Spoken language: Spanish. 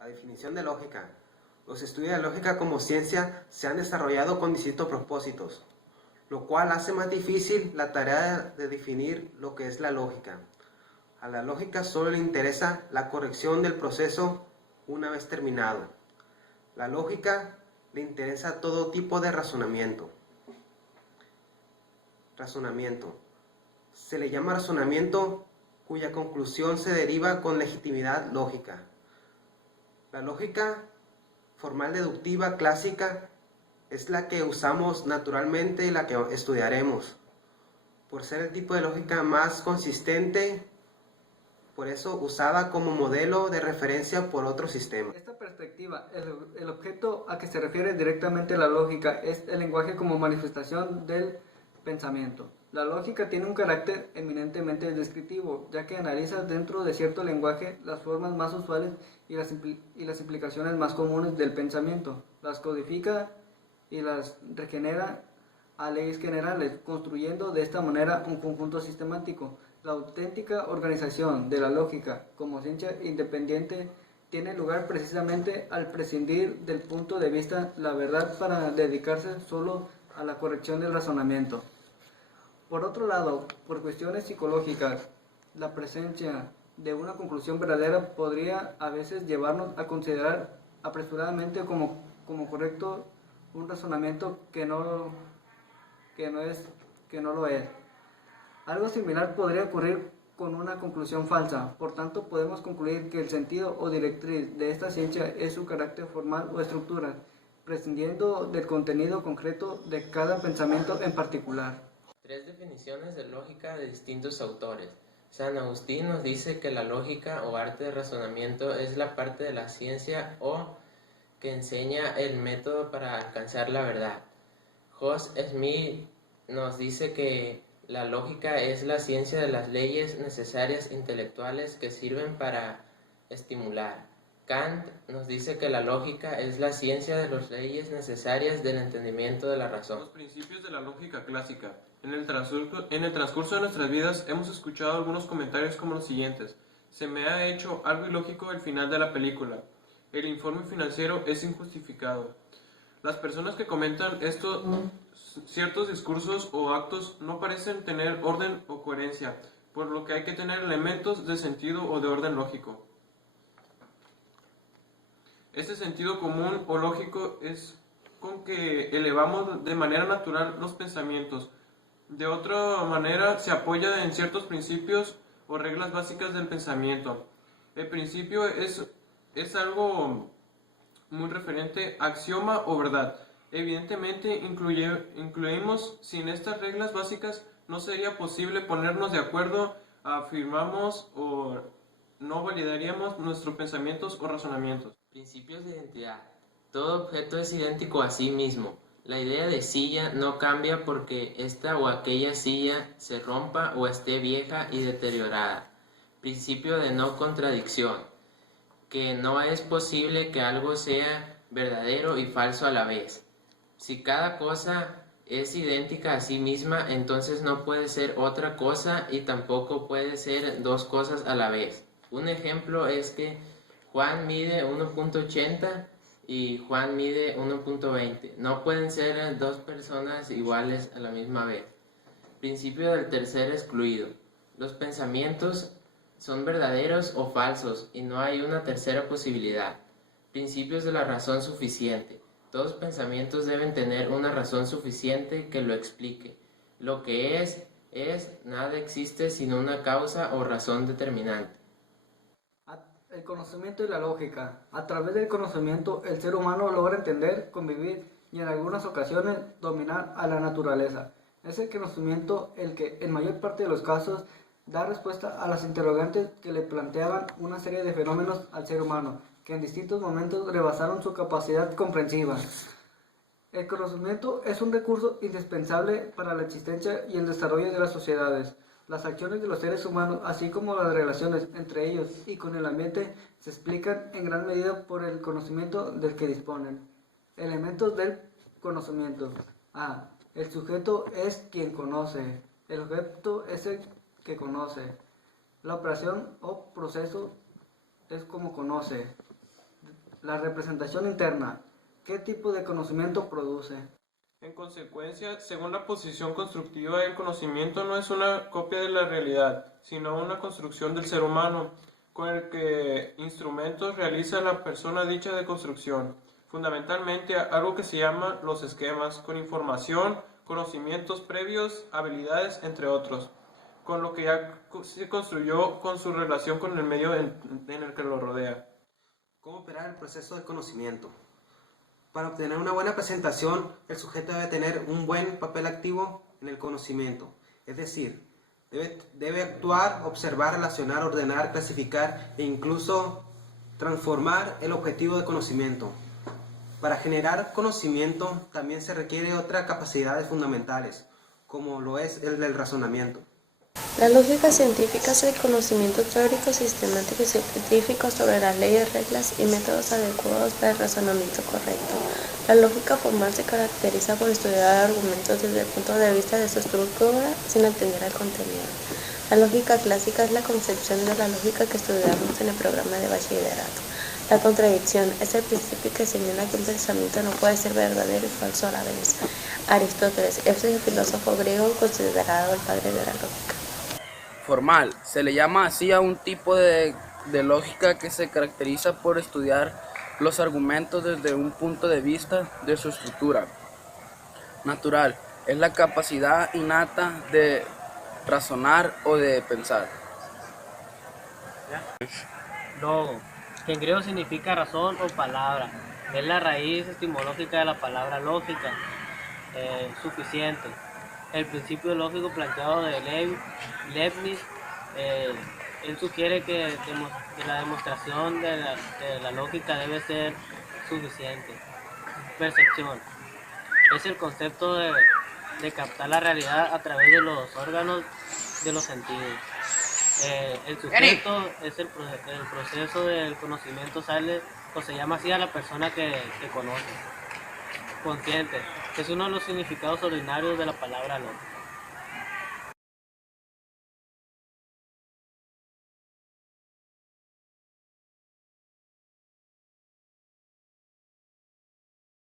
La definición de lógica. Los estudios de lógica como ciencia se han desarrollado con distintos propósitos, lo cual hace más difícil la tarea de definir lo que es la lógica. A la lógica solo le interesa la corrección del proceso una vez terminado. La lógica le interesa todo tipo de razonamiento. Se le llama razonamiento cuya conclusión se deriva con legitimidad lógica. La lógica formal deductiva clásica es la que usamos naturalmente y la que estudiaremos, por ser el tipo de lógica más consistente, por eso usada como modelo de referencia por otros sistemas. Esta perspectiva, el objeto a que se refiere directamente la lógica es el lenguaje como manifestación del pensamiento. La lógica tiene un carácter eminentemente descriptivo, ya que analiza dentro de cierto lenguaje las formas más usuales y las implicaciones más comunes del pensamiento, las codifica y las regenera a leyes generales, construyendo de esta manera un conjunto sistemático. La auténtica organización de la lógica como ciencia independiente tiene lugar precisamente al prescindir del punto de vista la verdad para dedicarse solo a la corrección del razonamiento. Por otro lado, por cuestiones psicológicas, la presencia de una conclusión verdadera podría a veces llevarnos a considerar apresuradamente como correcto un razonamiento que no lo es. Algo similar podría ocurrir con una conclusión falsa. Por tanto, podemos concluir que el sentido o directriz de esta ciencia es su carácter formal o estructura, prescindiendo del contenido concreto de cada pensamiento en particular. Tres definiciones de lógica de distintos autores. San Agustín nos dice que la lógica o arte de razonamiento es la parte de la ciencia o que enseña el método para alcanzar la verdad. Jos Smith nos dice que la lógica es la ciencia de las leyes necesarias intelectuales que sirven para estimular. Kant nos dice que la lógica es la ciencia de las leyes necesarias del entendimiento de la razón. Los principios de la lógica clásica. En el transcurso de nuestras vidas hemos escuchado algunos comentarios como los siguientes. Se me ha hecho algo ilógico el final de la película. El informe financiero es injustificado. Las personas que comentan esto, ciertos discursos o actos no parecen tener orden o coherencia, por lo que hay que tener elementos de sentido o de orden lógico. Este sentido común o lógico es con que elevamos de manera natural los pensamientos. De otra manera se apoya en ciertos principios o reglas básicas del pensamiento. El principio es algo muy referente a axioma o verdad. Evidentemente incluimos sin estas reglas básicas no sería posible ponernos de acuerdo, afirmamos o no validaríamos nuestros pensamientos o razonamientos. Principios de identidad. Todo objeto es idéntico a sí mismo. La idea de silla no cambia porque esta o aquella silla se rompa o esté vieja y deteriorada. Principio de no contradicción. Que no es posible que algo sea verdadero y falso a la vez. Si cada cosa es idéntica a sí misma, entonces no puede ser otra cosa y tampoco puede ser dos cosas a la vez. Un ejemplo es que Juan mide 1.80 y Juan mide 1.20. No pueden ser dos personas iguales a la misma vez. Principio del tercer excluido. Los pensamientos son verdaderos o falsos y no hay una tercera posibilidad. Principios de la razón suficiente. Todos pensamientos deben tener una razón suficiente que lo explique. Lo que es, nada existe sin una causa o razón determinante. El conocimiento y la lógica. A través del conocimiento, el ser humano logra entender, convivir y en algunas ocasiones dominar a la naturaleza. Es el conocimiento el que, en mayor parte de los casos, da respuesta a las interrogantes que le planteaban una serie de fenómenos al ser humano, que en distintos momentos rebasaron su capacidad comprensiva. El conocimiento es un recurso indispensable para la existencia y el desarrollo de las sociedades. Las acciones de los seres humanos, así como las relaciones entre ellos y con el ambiente, se explican en gran medida por el conocimiento del que disponen. Elementos del conocimiento. A. El sujeto es quien conoce. El objeto es el que conoce. La operación o proceso es como conoce. La representación interna. ¿Qué tipo de conocimiento produce? En consecuencia, según la posición constructiva, el conocimiento no es una copia de la realidad, sino una construcción del ser humano, con el que instrumentos realiza la persona dicha de construcción. Fundamentalmente, algo que se llama los esquemas, con información, conocimientos previos, habilidades, entre otros, con lo que ya se construyó con su relación con el medio en el que lo rodea. ¿Cómo operar el proceso de conocimiento? Para obtener una buena presentación, el sujeto debe tener un buen papel activo en el conocimiento, es decir, debe actuar, observar, relacionar, ordenar, clasificar e incluso transformar el objetivo de conocimiento. Para generar conocimiento también se requiere otras capacidades fundamentales, como lo es el del razonamiento. La lógica científica es el conocimiento teórico, sistemático y científico sobre las leyes, reglas y métodos adecuados para el razonamiento correcto. La lógica formal se caracteriza por estudiar argumentos desde el punto de vista de su estructura sin atender al contenido. La lógica clásica es la concepción de la lógica que estudiamos en el programa de bachillerato. La contradicción es el principio que señala que un pensamiento no puede ser verdadero y falso a la vez. Aristóteles es el filósofo griego considerado el padre de la lógica. Formal. Se le llama así a un tipo de lógica que se caracteriza por estudiar los argumentos desde un punto de vista de su estructura. Natural. Es la capacidad innata de razonar o de pensar. Logo, que en griego significa razón o palabra. Es la raíz etimológica de la palabra lógica, suficiente. El principio lógico planteado de Leibniz, él sugiere que la demostración de la lógica debe ser suficiente. Percepción es el concepto de captar la realidad a través de los órganos de los sentidos. El sujeto es el proceso del conocimiento, sale o se llama así a la persona que conoce. Consciente es uno de los significados ordinarios de la palabra lógica.